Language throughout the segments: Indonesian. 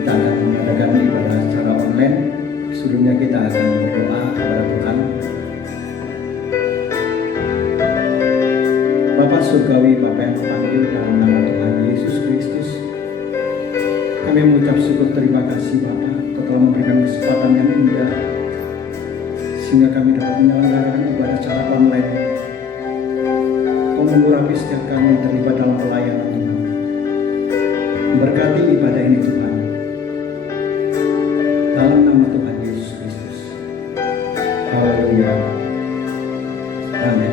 Kita akan mengadakan ibadah secara online. Sebelumnya kita akan berdoa kepada Tuhan. Bapa Surgawi, Bapa yang memanggil dalam nama Tuhan Yesus Kristus, kami mengucap syukur terima kasih Bapa telah memberikan kesempatan yang indah sehingga kami dapat menyelenggarakan ibadah secara online. Kau mengurapi setiap kami terlibat dalam pelayanan Tuhan. Berkati ibadah ini Tuhan, dalam nama Tuhan Yesus Kristus. Haleluya. Amin.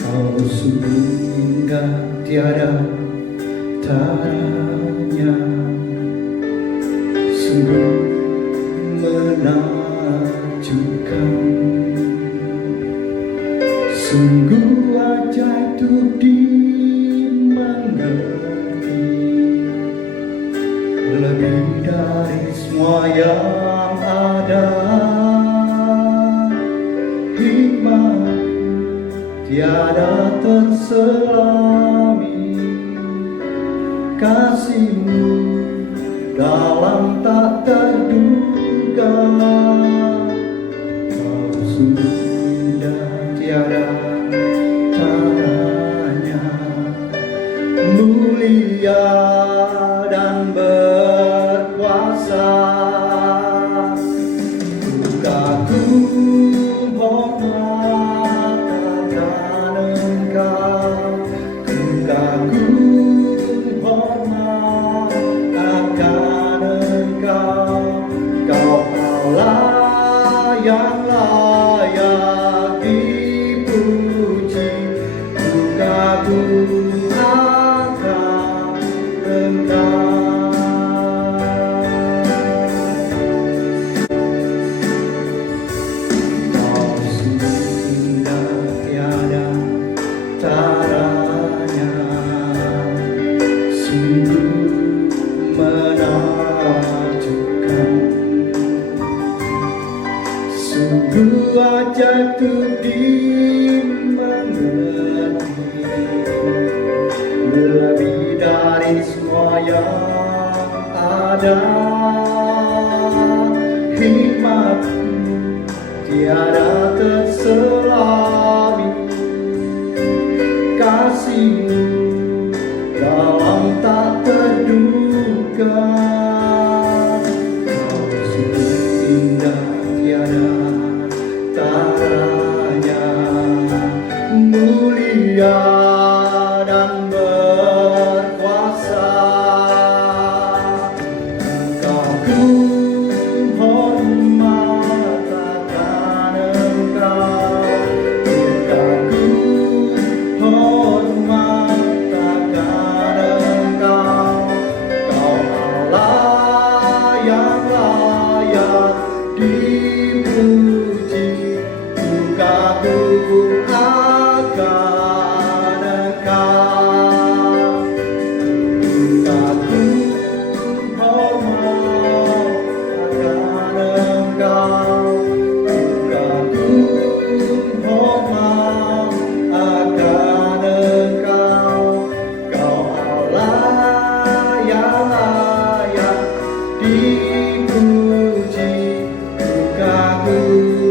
Kau sungguh tiada taranya, sungguh menakjubkan, sungguh ajaib untuk dimengerti, lebih dari semua yang ada. Hikmat tiada terselami, kasih-Mu dalam tak terduga. Kau sungguh indah tiada taranya, mulia dan berkuasa. Ku kagum hormat akan Engkau, ku kagum hormat akan Engkau. Kau Allah yang layak dipuji, ku kagum akan Engkau. Kau sungguh indah tiada taranya, sungguh menakjubkan, sungguh ajaib untuk dimengerti, lebih dari semua yang ada. Hikmat-Mu tiada terselami, kasih-Mu dalam tak terduga. Kau sungguh indah tiada taranya, mulia dan berkuasa. Kagum hormat akan Engkau, kagum hormat akan Engkau. Kau Allah yang layak dipuji, ku kagum akan Engkau. Ku kagum hormat akan Engkau, ku kagum hormat akan Engkau. Kau Allah yang layak dipuji, ku kagum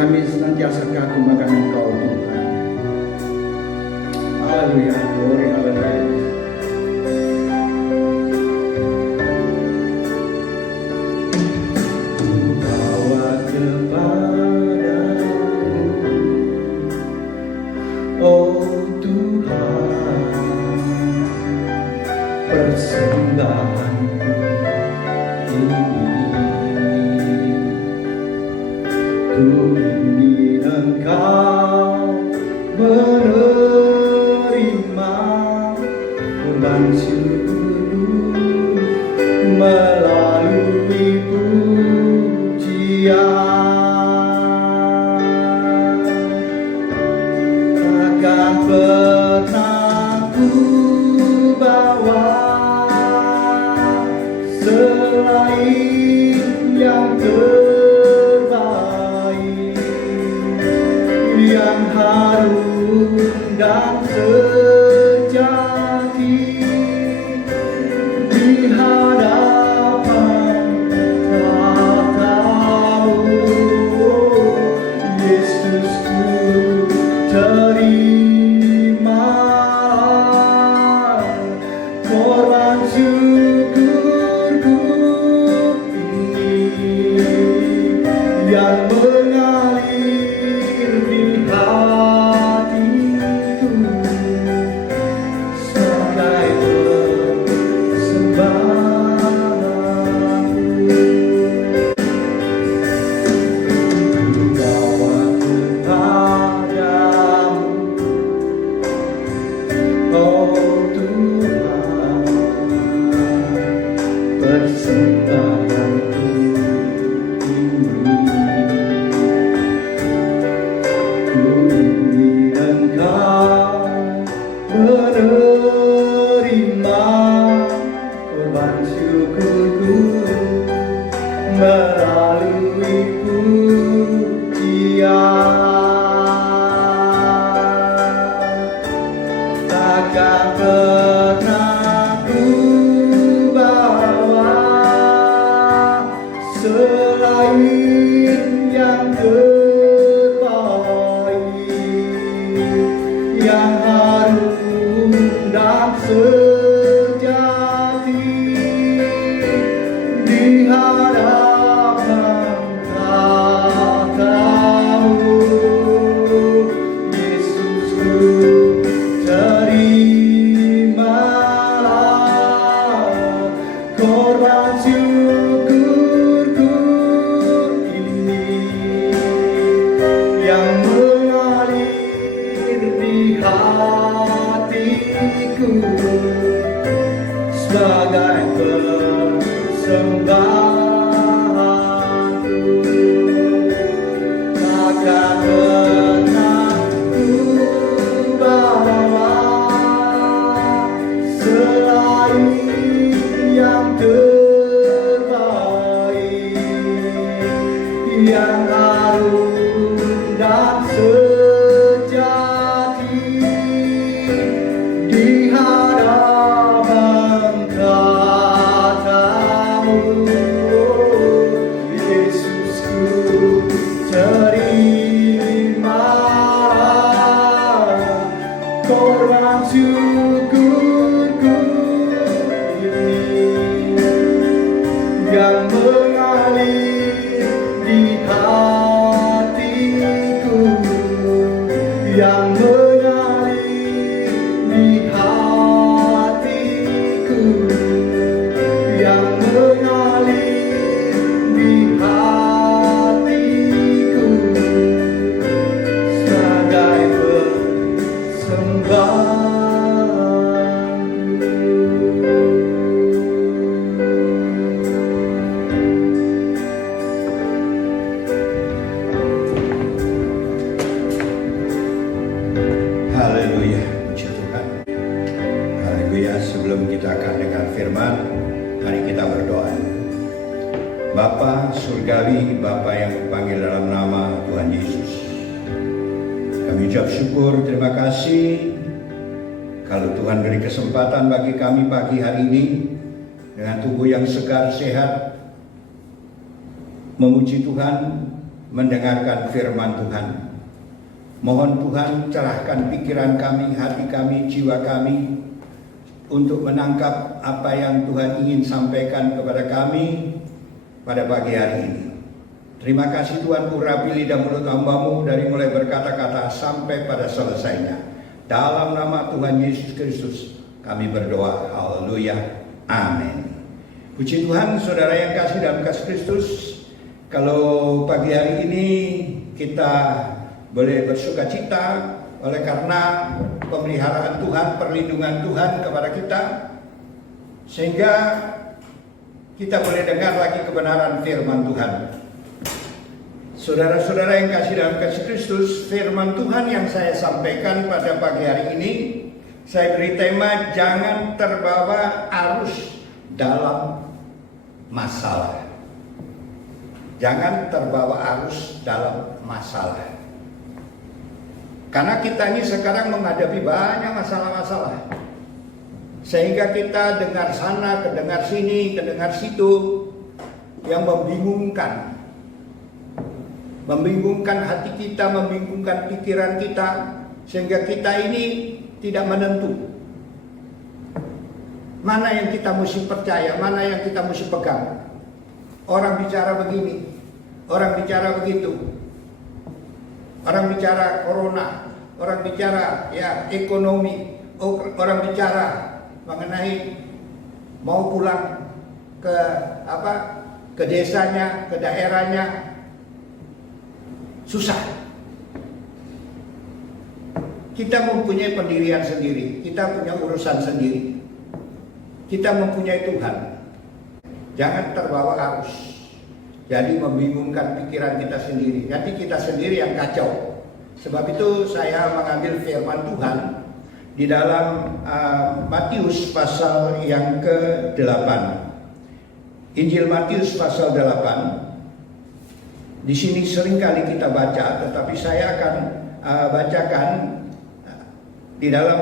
kami senantiasa kagum akan Engkau Tuhan. Haleluya, glory, haleluya. Bawa kepadamu, oh Tuhan, persembahanku ini. Ku ingin Engkau menerima korban syukur melalui pujian. Takkan pernah ku bawa selain yang yang harum dan sejati di hadapan tahta-Mu. Yesusku, terimalah korban syukurku ini yang mengalir di hatiku sebagai persembahanku. Bawa kepadamu, oh Tuhan, persembahanku ini. Ku ingin Engkau menerima korban syukurku melalui pujian. Takkan pernah ku bawa selain yang yang harum dan sejati di hadapan tahta-Mu. Yesusku, terimalah korban syukurku ini yang mengalir di hatiku sebagai persembahanku. Takkan pernah ku bawa selain yang terbaik, yang harum dan sejati di hadapan tahta-Mu. Yesusku, terimalah korban syukurku ini yang mengalir di hatiku, yang mengalir di hatiku, yang mengalir di hatiku sebagai persembahan. Haleluya, puji Tuhan. Haleluya, sebelum kita akan dengar firman, mari kita berdoa. Bapa Surgawi, Bapa yang dipanggil dalam nama Tuhan Yesus, kami ucap syukur, terima kasih kalau Tuhan beri kesempatan bagi kami pagi hari ini dengan tubuh yang segar, sehat, memuji Tuhan, mendengarkan firman Tuhan. Mohon Tuhan cerahkan pikiran kami, hati kami, jiwa kami untuk menangkap apa yang Tuhan ingin sampaikan kepada kami pada pagi hari ini. Terima kasih Tuhan, urapi lidah mulut hamba-Mu dari mulai berkata-kata sampai pada selesainya. Dalam nama Tuhan Yesus Kristus kami berdoa. Haleluya. Amin. Puji Tuhan, saudara yang kasih dalam kasih Kristus. Kalau pagi hari ini kita boleh bersuka cita oleh karena pemeliharaan Tuhan, perlindungan Tuhan kepada kita, sehingga kita boleh dengar lagi kebenaran firman Tuhan. Saudara-saudara yang kasih dalam kasih Kristus, firman Tuhan yang saya sampaikan pada pagi hari ini, saya beri tema jangan terbawa arus dalam masalah. Jangan terbawa arus dalam masalah. Karena kita ini sekarang menghadapi banyak masalah-masalah. Sehingga kita dengar sana, kedengar sini, kedengar situ, yang membingungkan. Membingungkan hati kita, membingungkan pikiran kita, sehingga kita ini tidak menentu. Mana yang kita mesti percaya, mana yang kita mesti pegang. Orang bicara begini, orang bicara begitu. Orang bicara corona, orang bicara ya ekonomi, orang bicara mengenai mau pulang ke ke desanya, ke daerahnya. Susah. Kita mempunyai pendirian sendiri, kita punya urusan sendiri. Kita mempunyai Tuhan. Jangan terbawa arus. Jadi membingungkan pikiran kita sendiri. Nanti kita sendiri yang kacau. Sebab itu saya mengambil firman Tuhan di dalam Matius pasal yang ke-8. Injil Matius pasal 8. Di sini seringkali kita baca, tetapi saya akan bacakan di dalam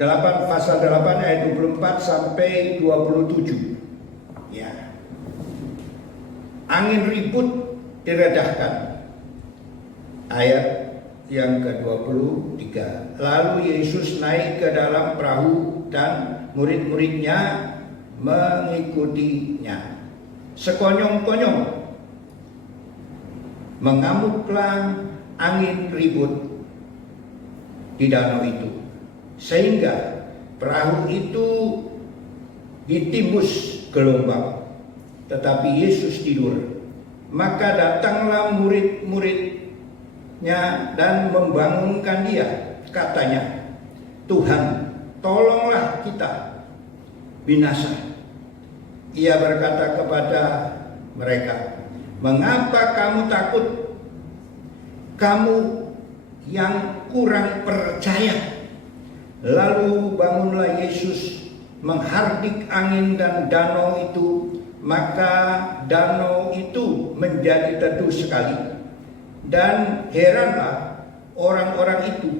8 pasal 8 ayat 24 sampai 27. Ya. Angin ribut diredahkan. Ayat yang ke-23. Lalu Yesus naik ke dalam perahu dan murid-muridnya mengikutinya. Sekonyong-konyong mengamuklah angin ribut di danau itu, sehingga perahu itu ditimbus gelombang. Tetapi Yesus tidur. Maka datanglah murid-muridnya dan membangunkan dia. Katanya, Tuhan, tolonglah kita binasa. Ia berkata kepada mereka, mengapa kamu takut? Kamu yang kurang percaya. Lalu bangunlah Yesus menghardik angin dan danau itu, maka danau itu menjadi teduh sekali. Dan heranlah orang-orang itu.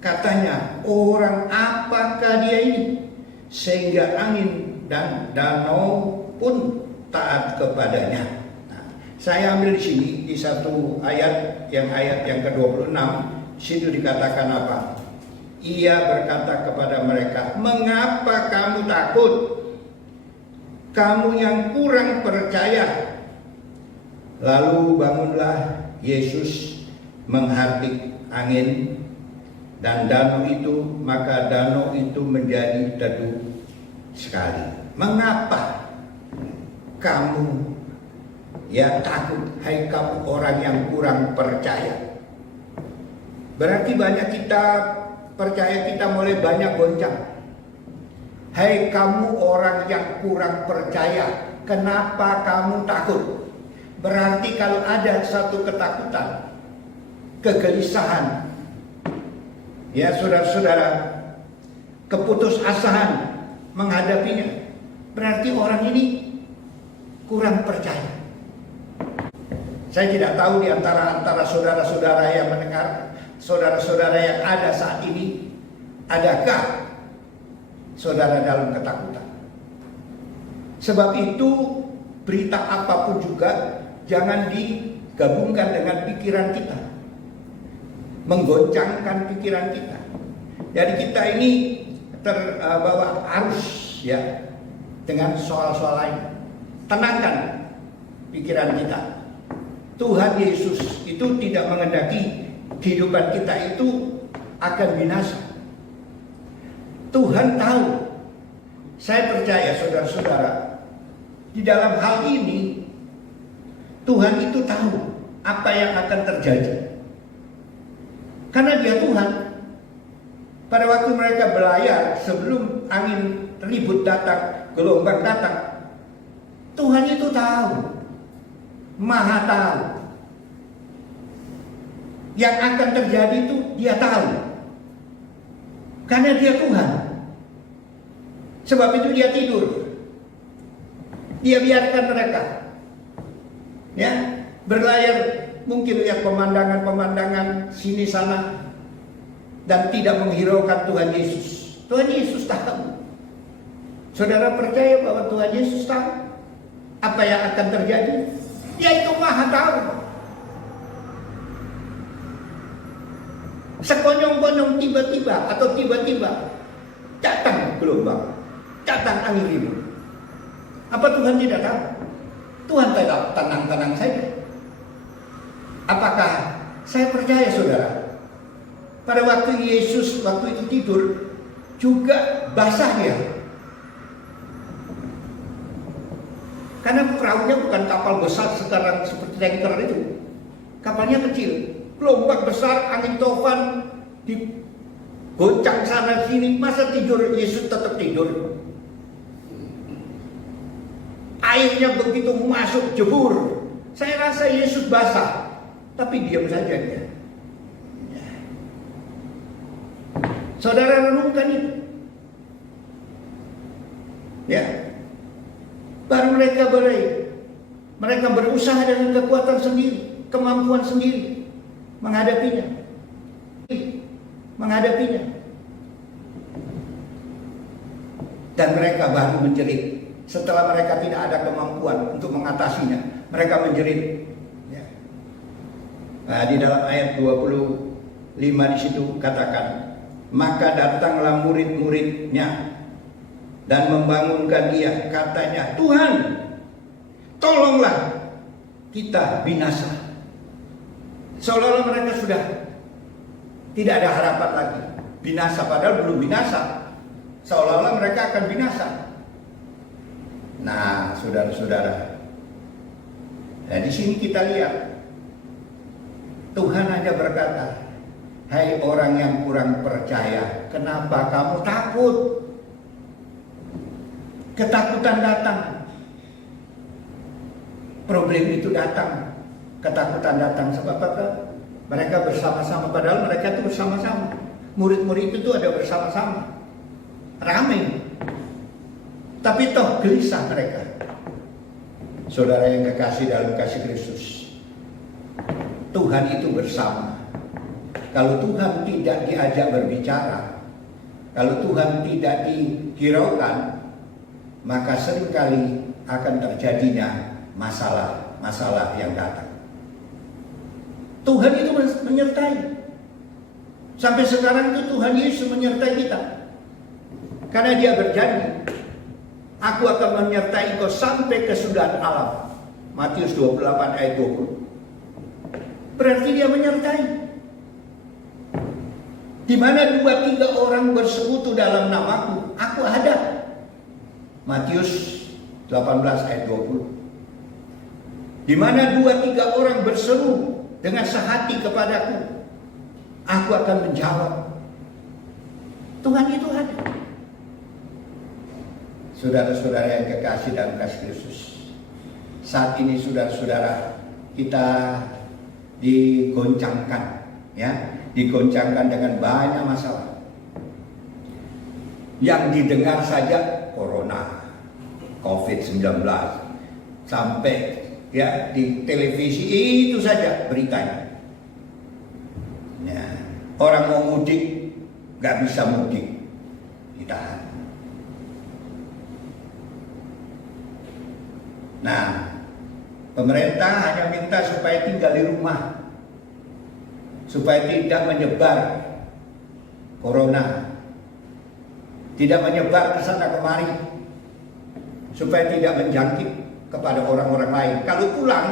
Katanya, orang apakah dia ini? Sehingga angin dan danau pun taat kepadanya. Saya ambil di sini di satu ayat yang ke-26, situ dikatakan apa? Ia berkata kepada mereka, mengapa kamu takut? Kamu yang kurang percaya. Lalu bangunlah Yesus menghardik angin dan danau itu, maka danau itu menjadi teduh sekali. Mengapa kamu takut, hai kamu orang yang kurang percaya? Berarti banyak kita percaya, kita mulai banyak goncang. Hai kamu orang yang kurang percaya, kenapa kamu takut? Berarti kalau ada satu ketakutan, kegelisahan, ya saudara-saudara, keputusasaan menghadapinya, berarti orang ini kurang percaya. Saya tidak tahu di antara saudara-saudara yang mendengar, saudara-saudara yang ada saat ini, adakah saudara dalam ketakutan? Sebab itu berita apapun juga jangan gabungkan dengan pikiran kita, menggoncangkan pikiran kita. Jadi kita ini terbawa arus ya dengan soal-soal lain. Tenangkan pikiran kita. Tuhan Yesus itu tidak menghendaki kehidupan kita itu akan binasa. Tuhan tahu. Saya percaya saudara-saudara, di dalam hal ini Tuhan itu tahu apa yang akan terjadi. Karena Dia Tuhan. Pada waktu mereka berlayar sebelum angin ribut datang, gelombang datang, Tuhan itu tahu, Maha tahu. Yang akan terjadi itu Dia tahu. Karena Dia Tuhan. Sebab itu Dia tidur. Dia biarkan mereka ya berlayar, mungkin lihat pemandangan-pemandangan sini sana, dan tidak menghiraukan Tuhan Yesus. Tuhan Yesus tahu. Saudara percaya bahwa Tuhan Yesus tahu apa yang akan terjadi? Dia itu Maha tahu. Sekonyong-konyong tiba-tiba datang gelombang, datang angin ribut. Apa Tuhan tidak tahu? Tuhan tidak tenang-tenang saja. Apakah saya percaya saudara? Pada waktu Yesus waktu itu tidur juga basah dia. Karena perahunya bukan kapal besar sekarang seperti tanker itu. Kapalnya kecil. Gelombang besar, angin tofan, digoncang sana sini. Masa tidur Yesus tetap tidur? Airnya begitu masuk jebur. Saya rasa Yesus basah, tapi diam saja dia. Saudara renungkan itu. Ya. Baru mereka mereka berusaha dengan kekuatan sendiri, kemampuan sendiri menghadapinya. Dan mereka baru menjerit. Setelah mereka tidak ada kemampuan untuk mengatasinya, mereka menjerit. Ya. Nah, di dalam ayat 25 di situ katakan, maka datanglah murid-muridnya dan membangunkan dia, katanya, Tuhan, tolonglah kita binasa. Seolah-olah mereka sudah tidak ada harapan lagi. Binasa padahal belum binasa. Seolah-olah mereka akan binasa. Nah, saudara-saudara, nah di sini kita lihat Tuhan hanya berkata, hai orang yang kurang percaya, kenapa kamu takut? Ketakutan datang, problem itu datang, ketakutan datang. Sebab apa? Mereka bersama-sama, padahal mereka itu bersama-sama. Murid-murid itu ada bersama-sama, ramai. Tapi toh gelisah mereka. Saudara yang kekasih dalam kasih Kristus, Tuhan itu bersama. Kalau Tuhan tidak diajak berbicara, kalau Tuhan tidak dihiraukan, maka seringkali akan terjadinya masalah-masalah yang datang. Tuhan itu menyertai. Sampai sekarang itu Tuhan Yesus menyertai kita. Karena Dia berjanji, aku akan menyertai engkau sampai kesudahan alam. Matius 28 ayat 20. Berarti Dia menyertai. Di mana 2-3 orang bersekutu dalam namaku, aku ada. Matius 18 ayat 20. Di mana 2-3 orang berseru dengan sehati kepadaku, aku akan menjawab. Tuhan itu ada. Saudara-saudara yang kekasih dalam kasih Kristus, saat ini saudara-saudara kita digoncangkan, ya, digoncangkan dengan banyak masalah. Yang didengar saja corona, COVID-19, sampai ya di televisi itu saja beritanya. Ya, orang mau mudik nggak bisa mudik, ditahan. Nah, Pemerintah hanya minta supaya tinggal di rumah, supaya tidak menyebar corona, tidak menyebar ke sana kemari, supaya tidak menjangkit kepada orang-orang lain. Kalau pulang,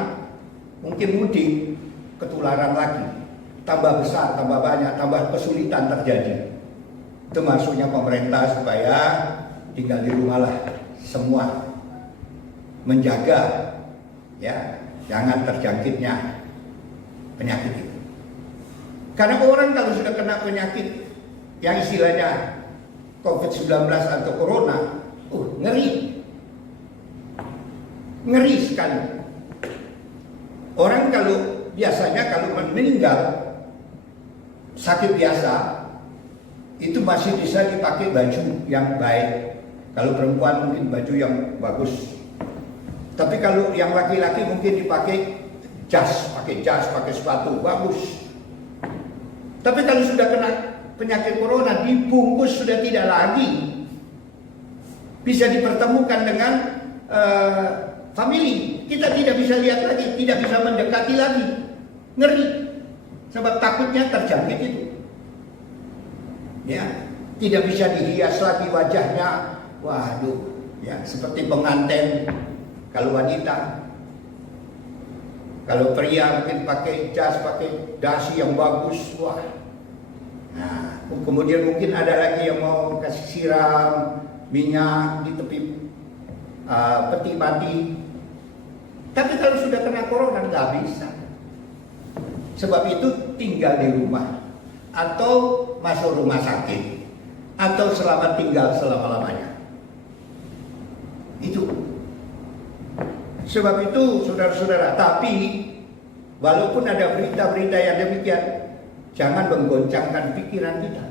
mungkin mudik, ketularan lagi, tambah besar, tambah banyak, tambah kesulitan terjadi. Itu maksudnya pemerintah supaya tinggal di rumah lah semua, menjaga ya, jangan terjangkitnya penyakit itu. Karena orang kalau sudah kena penyakit yang istilahnya COVID-19 atau Corona, ngeri. Ngeri sekali. Orang kalau biasanya kalau meninggal sakit biasa, itu masih bisa dipakai baju yang baik. Kalau perempuan mungkin baju yang bagus. Tapi kalau yang laki-laki mungkin dipakai jas, pakai sepatu bagus. Tapi kalau sudah kena penyakit corona, dibungkus sudah tidak lagi bisa dipertemukan dengan family. Kita tidak bisa lihat lagi, tidak bisa mendekati lagi. Ngeri. Sebab takutnya terjangkit itu. Ya, tidak bisa dihias lagi wajahnya. Waduh, ya seperti pengantin. Kalau wanita, kalau pria mungkin pakai jas, pakai dasi yang bagus, wah. Nah, kemudian mungkin ada lagi yang mau kasih siram minyak di tepi peti mati. Tapi kalau sudah kena corona nggak bisa. Sebab itu tinggal di rumah atau masuk rumah sakit atau selamat tinggal selama-lamanya. Itu. Sebab itu saudara-saudara, tapi walaupun ada berita-berita yang demikian, jangan menggoncangkan pikiran kita.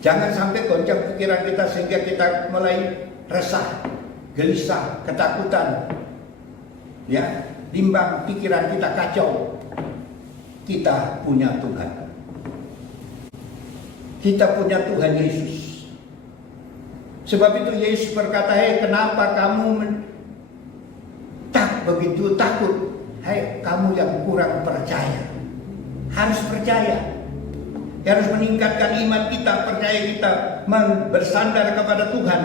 Jangan sampai goncang pikiran kita sehingga kita mulai resah, gelisah, ketakutan. Ya, bimbang, pikiran kita kacau. Kita punya Tuhan. Kita punya Tuhan Yesus. Sebab itu Yesus berkata, "Hei, kenapa kamu begitu takut? Hai kamu yang kurang percaya." Harus percaya. Harus meningkatkan iman kita, percaya kita, bersandar kepada Tuhan.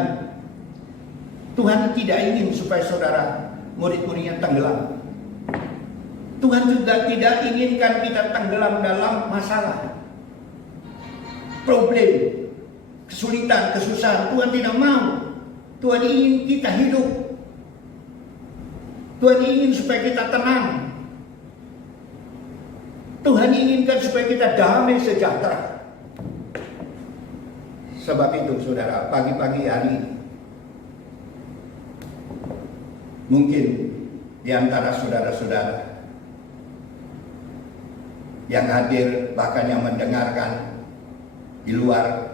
Tuhan tidak ingin supaya saudara murid-muridnya tenggelam. Tuhan juga tidak inginkan kita tenggelam dalam masalah, problem, kesulitan, kesusahan. Tuhan tidak mau. Tuhan ingin kita hidup. Tuhan ingin supaya kita tenang. Tuhan inginkan supaya kita damai sejahtera. Sebab itu saudara, pagi-pagi hari ini, mungkin di antara saudara-saudara yang hadir, bahkan yang mendengarkan di luar,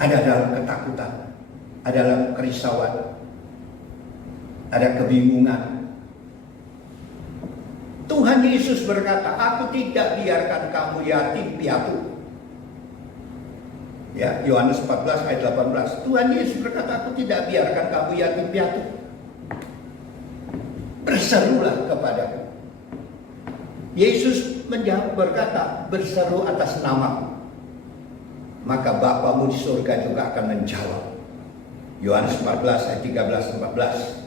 ada dalam ketakutan, ada dalam kerisauan, ada kebingungan. Tuhan Yesus berkata, "Aku tidak biarkan kamu yatim piatu." Ya, Yohanes 14 ayat 18. Tuhan Yesus berkata, "Aku tidak biarkan kamu yatim piatu." Berserulah kepadaku. Yesus menjawab berkata, "Berseru atas namaku, maka Bapamu di surga juga akan menjawab." Yohanes 14 ayat 13-14.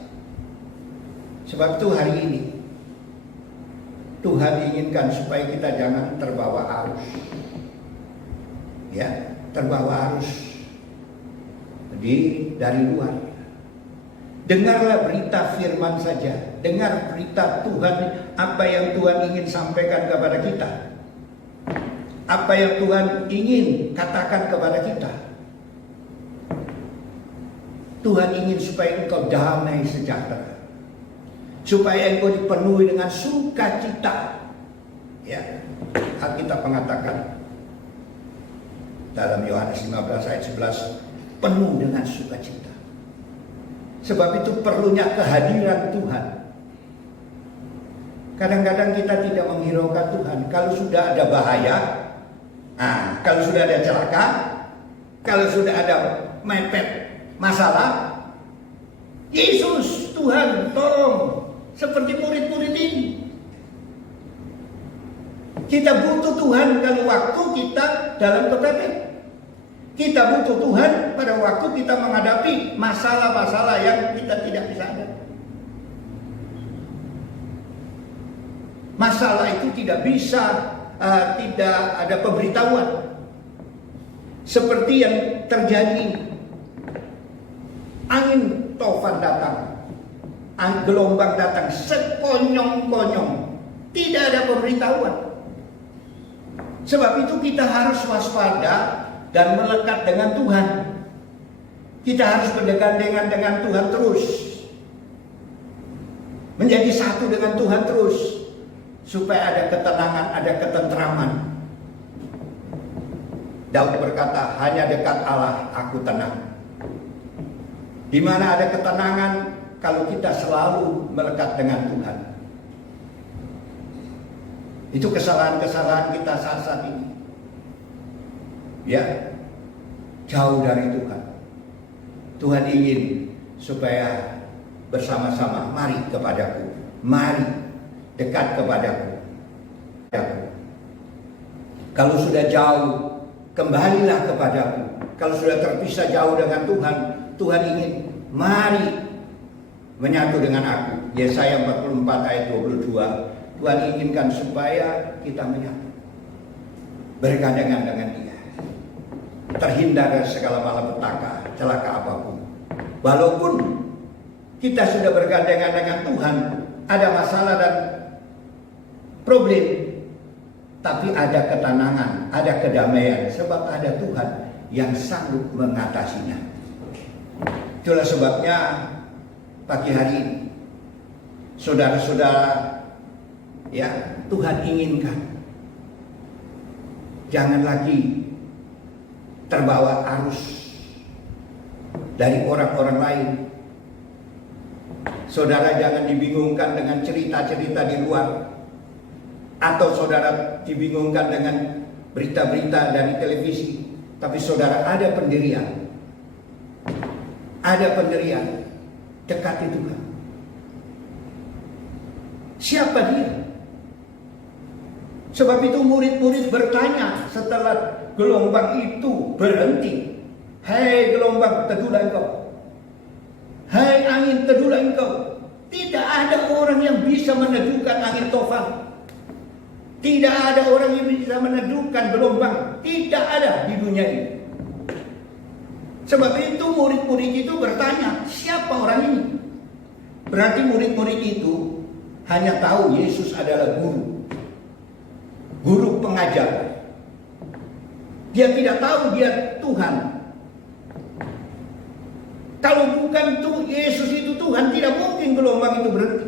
Sebab itu hari ini Tuhan inginkan supaya kita jangan terbawa arus. Ya, terbawa arus dari luar. Dengarlah berita firman saja. Dengar berita Tuhan, apa yang Tuhan ingin sampaikan kepada kita. Apa yang Tuhan ingin katakan kepada kita. Tuhan ingin supaya engkau damai sejahtera. Supaya engkau dipenuhi dengan sukacita. Ya, Alkitab mengatakan dalam Yohanes 15 ayat 11, penuh dengan sukacita. Sebab itu perlunya kehadiran Tuhan. Kadang-kadang kita tidak menghiraukan Tuhan. Kalau sudah ada bahaya, kalau sudah ada celaka, kalau sudah ada mepet masalah, Yesus, Tuhan, tolong. Seperti murid-murid ini. Kita butuh Tuhan kalau waktu kita dalam kepepet. Kita butuh Tuhan pada waktu kita menghadapi masalah-masalah yang kita tidak bisa hadapi. Masalah itu tidak bisa tidak ada pemberitahuan. Seperti yang terjadi, angin tofan datang, gelombang datang sekonyong-konyong, tidak ada pemberitahuan. Sebab itu kita harus waspada dan melekat dengan Tuhan. Kita harus berdekat dengan Tuhan terus, menjadi satu dengan Tuhan terus, supaya ada ketenangan, ada ketentraman. Daud berkata, hanya dekat Allah aku tenang. Di mana ada ketenangan kalau kita selalu melekat dengan Tuhan. Itu kesalahan-kesalahan kita saat ini. Ya, jauh dari Tuhan. Tuhan ingin supaya bersama-sama, mari kepadaku, mari dekat kepadaku. Kalau sudah jauh, kembalilah kepadaku. Kalau sudah terpisah jauh dengan Tuhan, Tuhan ingin, mari menyatu dengan aku. Yesaya 44 ayat 22. Tuhan inginkan supaya kita menyatu, bergandengan dengan Dia, terhindar dari segala malapetaka, celaka apapun. Walaupun kita sudah bergandengan dengan Tuhan, ada masalah dan problem, tapi ada ketenangan, ada kedamaian, sebab ada Tuhan yang sanggup mengatasinya. Itulah sebabnya pagi hari ini, saudara-saudara, ya, Tuhan inginkan jangan lagi terbawa arus dari orang-orang lain. Saudara jangan dibingungkan dengan cerita-cerita di luar, atau saudara dibingungkan dengan berita-berita dari televisi. Tapi saudara ada pendirian, dekati Tuhan. Siapa Dia? Sebab itu murid-murid bertanya setelah gelombang itu berhenti. Hei gelombang, teduhlah engkau. Hei angin, teduhlah engkau. Tidak ada orang yang bisa meneduhkan angin tofan. Tidak ada orang yang bisa meneduhkan gelombang. Tidak ada di dunia ini. Sebab itu murid-murid itu bertanya, siapa orang ini? Berarti murid-murid itu hanya tahu Yesus adalah guru pengajar. Dia tidak tahu Dia Tuhan. Kalau bukan Yesus itu Tuhan, tidak mungkin gelombang itu berhenti.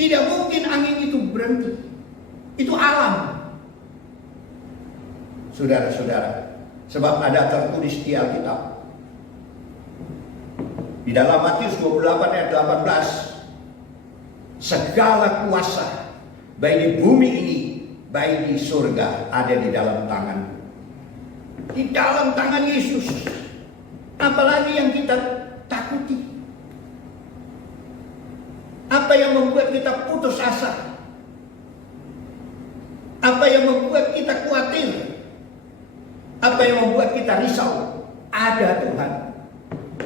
Tidak mungkin angin itu berhenti. Itu alam. Saudara-saudara, sebab ada tertulis di Alkitab. Di dalam Matius 28 ayat 18, segala kuasa baik di bumi ini, baik di surga, ada di dalam tangan. Di dalam tangan Yesus. Apalagi yang kita takuti? Apa yang membuat kita putus asa? Apa yang membuat kita khawatir? Apa yang membuat kita risau? Ada Tuhan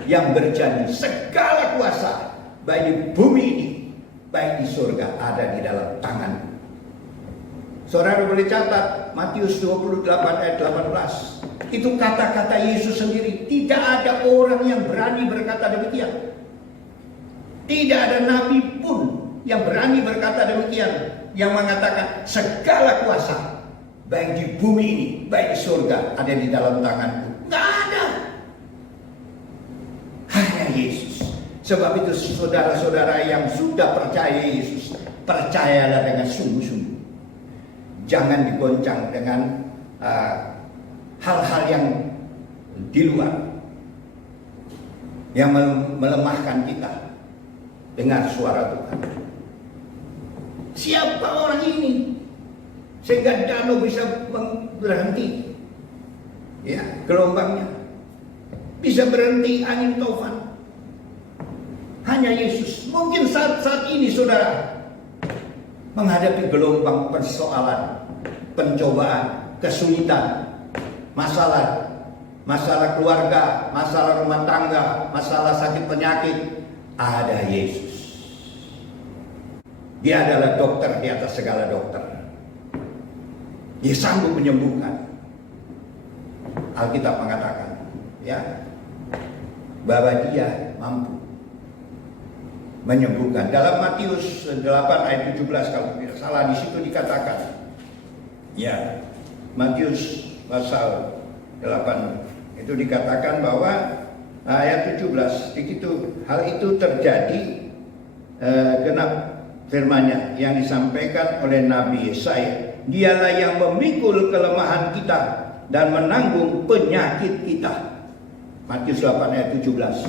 yang berjanji segala kuasa baik di bumi ini, baik di surga, ada di dalam tangan. Saudara boleh catat Matius 28 ayat 18. Itu kata-kata Yesus sendiri. Tidak ada orang yang berani berkata demikian. Tidak ada nabi pun yang berani berkata demikian, yang mengatakan segala kuasa baik di bumi ini, baik di surga, ada di dalam tanganku. Tidak ada. Hanya Yesus. Sebab itu saudara-saudara yang sudah percaya Yesus, percayalah dengan sungguh-sungguh. Jangan digoncang dengan hal-hal yang di luar yang melemahkan kita. Dengar suara Tuhan. Siapa orang ini sehingga danau bisa berhenti? Ya, gelombangnya bisa berhenti, angin tofan. Hanya Yesus. Mungkin saat ini saudara menghadapi gelombang persoalan, pencobaan, kesulitan, masalah keluarga, masalah rumah tangga, masalah sakit penyakit. Ada Yesus. Dia adalah dokter di atas segala dokter. Dia sanggup menyembuhkan. Alkitab mengatakan, ya, bahwa dia mampu menyembuhkan. Dalam Matius 8 ayat 17 kalau tidak salah, di situ dikatakan, ya, Matius pasal 8 itu dikatakan bahwa ayat 17, begitu hal itu terjadi, genap firman-Nya yang disampaikan oleh Nabi Yesaya. Dialah yang memikul kelemahan kita dan menanggung penyakit kita. Matius 8 ayat 17.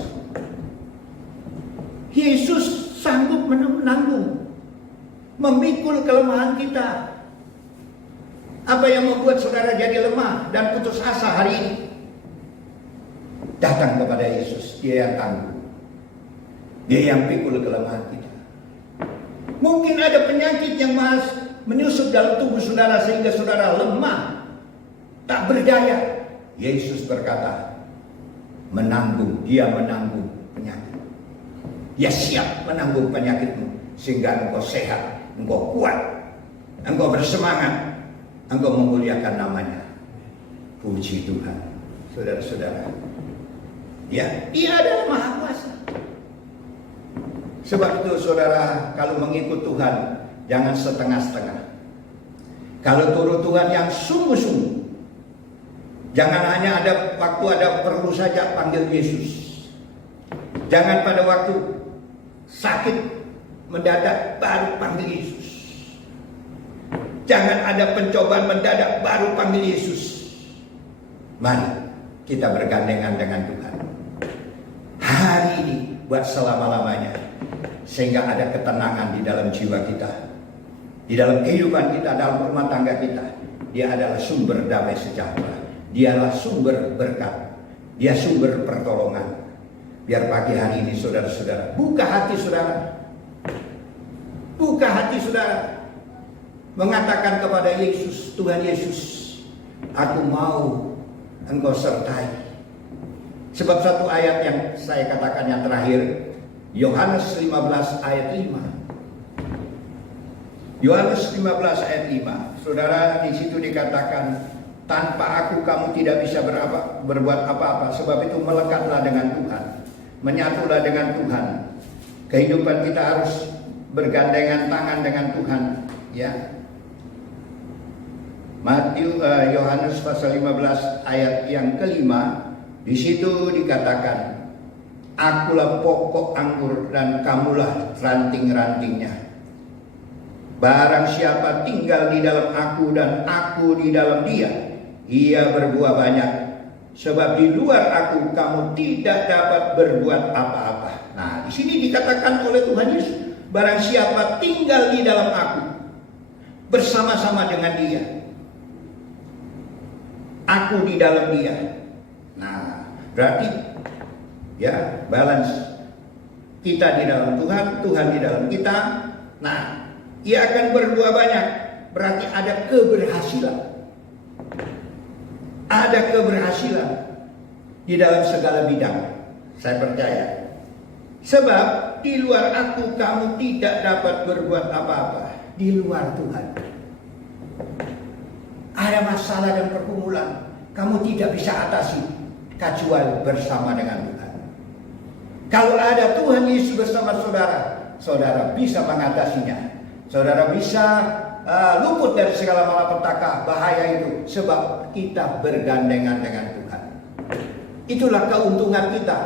Yesus sanggup menanggung, memikul kelemahan kita. Apa yang membuat saudara jadi lemah dan putus asa hari ini? Datang kepada Yesus. Dia yang tangguh. Dia yang pikul kelemahan kita. Mungkin ada penyakit yang menyusup dalam tubuh saudara sehingga saudara lemah, tak berdaya. Yesus berkata, dia menanggung penyakit. Dia siap menanggung penyakitmu sehingga engkau sehat, engkau kuat, engkau bersemangat, engkau memuliakan namanya. Puji Tuhan. Saudara-saudara, dia adalah Maha Kuasa. Sebab itu saudara, kalau mengikut Tuhan, jangan setengah-setengah. Kalau turut Tuhan yang sungguh-sungguh, jangan hanya ada waktu ada perlu saja panggil Yesus. Jangan pada waktu sakit mendadak baru panggil Yesus. Jangan ada pencobaan mendadak baru panggil Yesus. Mari kita bergandengan dengan Tuhan hari ini buat selama-lamanya, sehingga ada ketenangan di dalam jiwa kita, di dalam kehidupan kita, dalam rumah tangga kita. Dia adalah sumber damai sejahtera. Dialah sumber berkat. Dia sumber pertolongan. Biar pagi hari ini saudara-saudara, buka hati saudara. Buka hati saudara. Mengatakan kepada Yesus, Tuhan Yesus, aku mau Engkau sertai. Sebab satu ayat yang saya katakan yang terakhir, Yohanes 15 ayat 5. Yohanes 15 ayat 5. Saudara, di situ dikatakan, tanpa aku kamu tidak bisa berbuat apa-apa. Sebab itu melekatlah dengan Tuhan, menyatulah dengan Tuhan. Kehidupan kita harus bergandengan tangan dengan Tuhan, ya. Yohanes pasal 15 ayat yang kelima, di situ dikatakan, akulah pokok anggur dan kamulah ranting-rantingnya. Barang siapa tinggal di dalam aku dan aku di dalam dia, ia berbuah banyak. Sebab di luar aku kamu tidak dapat berbuat apa-apa. Nah, di sini dikatakan oleh Tuhan Yesus, barang siapa tinggal di dalam aku, bersama-sama dengan dia, aku di dalam dia. Nah, berarti ya balance. Kita di dalam Tuhan, Tuhan di dalam kita. Nah, ia akan berbuah banyak. Berarti ada keberhasilan. Ada keberhasilan di dalam segala bidang. Saya percaya. Sebab di luar aku kamu tidak dapat berbuat apa-apa. Di luar Tuhan ada masalah dan pergumulan, kamu tidak bisa atasi kecuali bersama dengan Tuhan. Kalau ada Tuhan Yesus bersama saudara, saudara bisa mengatasinya. Saudara bisa luput dari segala malapetaka, bahaya itu, sebab kita bergandengan dengan Tuhan. Itulah keuntungan kita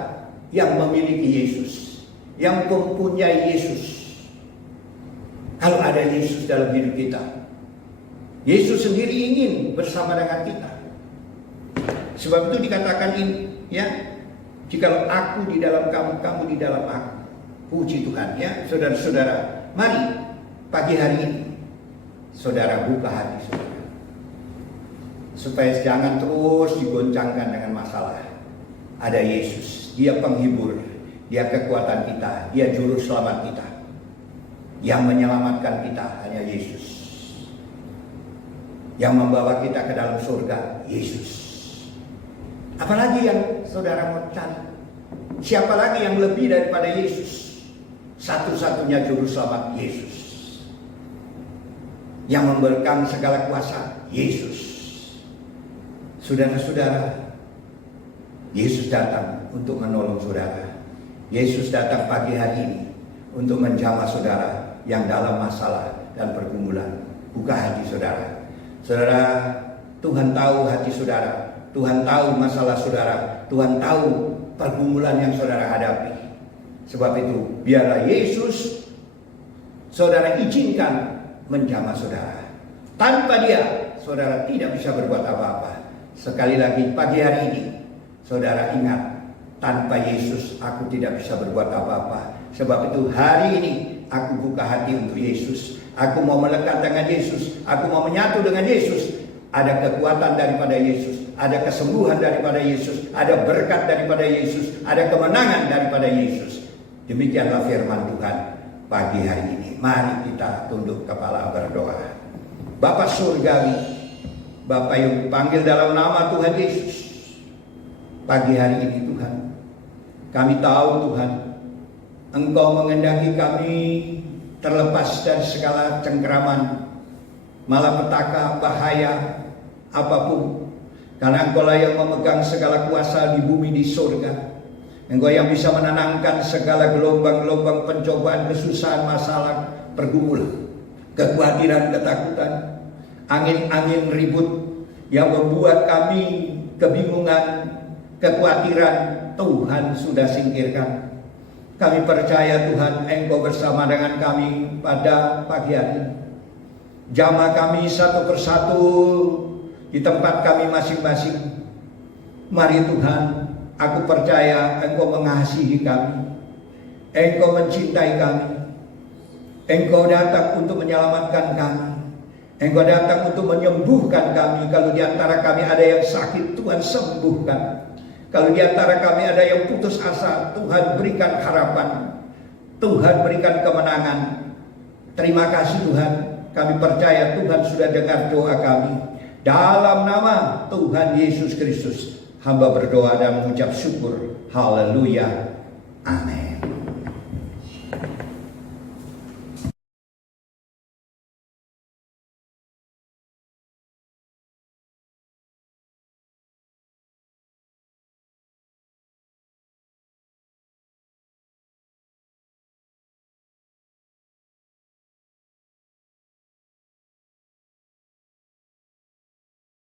yang memiliki Yesus, yang mempunyai Yesus. Kalau ada Yesus dalam hidup kita, Yesus sendiri ingin bersama dengan kita. Sebab itu dikatakan ini, ya, jikalau aku di dalam kamu, kamu di dalam aku. Puji Tuhan, ya, saudara-saudara. Mari pagi hari ini saudara buka hati saudara, supaya jangan terus digoncangkan dengan masalah. Ada Yesus, Dia penghibur, Dia kekuatan kita, Dia juru selamat kita. Yang menyelamatkan kita hanya Yesus. Yang membawa kita ke dalam surga, Yesus. Apalagi yang saudara mau cari? Siapa lagi yang lebih daripada Yesus? Satu-satunya juru selamat, Yesus. Yang memberikan segala kuasa, Yesus. Saudara-saudara, Yesus datang untuk menolong saudara. Yesus datang pagi hari ini untuk menjamah saudara yang dalam masalah dan pergumulan. Buka hati saudara. Saudara, Tuhan tahu hati saudara. Tuhan tahu masalah saudara. Tuhan tahu pergumulan yang saudara hadapi. Sebab itu, biarlah Yesus saudara izinkan menjamah saudara. Tanpa Dia, saudara tidak bisa berbuat apa-apa. Sekali lagi, pagi hari ini, saudara ingat, tanpa Yesus aku tidak bisa berbuat apa-apa. Sebab itu hari ini aku buka hati untuk Yesus. Aku mau melekat dengan Yesus. Aku mau menyatu dengan Yesus. Ada kekuatan daripada Yesus. Ada kesembuhan daripada Yesus. Ada berkat daripada Yesus. Ada kemenangan daripada Yesus. Demikianlah firman Tuhan pagi hari ini. Mari kita tunduk kepala berdoa. Bapa Surgawi, Bapa yang panggil dalam nama Tuhan Yesus. Pagi hari ini Tuhan, kami tahu Tuhan, Engkau mengendaki kami terlepas dari segala cengkeraman, malapetaka, bahaya, apapun. Karena Engkau lah yang memegang segala kuasa di bumi, di surga. Engkau yang bisa menenangkan segala gelombang-gelombang pencobaan, kesusahan, masalah, pergumulan, kekhawatiran, ketakutan, angin-angin ribut yang membuat kami kebingungan, kekhawatiran, Tuhan sudah singkirkan. Kami percaya Tuhan Engkau bersama dengan kami pada pagi hari ini. Jamah kami satu persatu di tempat kami masing-masing. Mari Tuhan, aku percaya Engkau mengasihi kami. Engkau mencintai kami. Engkau datang untuk menyelamatkan kami. Engkau datang untuk menyembuhkan kami. Kalau di antara kami ada yang sakit, Tuhan sembuhkan. Kalau di antara kami ada yang putus asa, Tuhan berikan harapan. Tuhan berikan kemenangan. Terima kasih Tuhan. Kami percaya Tuhan sudah dengar doa kami. Dalam nama Tuhan Yesus Kristus, hamba berdoa dan mengucap syukur. Haleluya. Amin.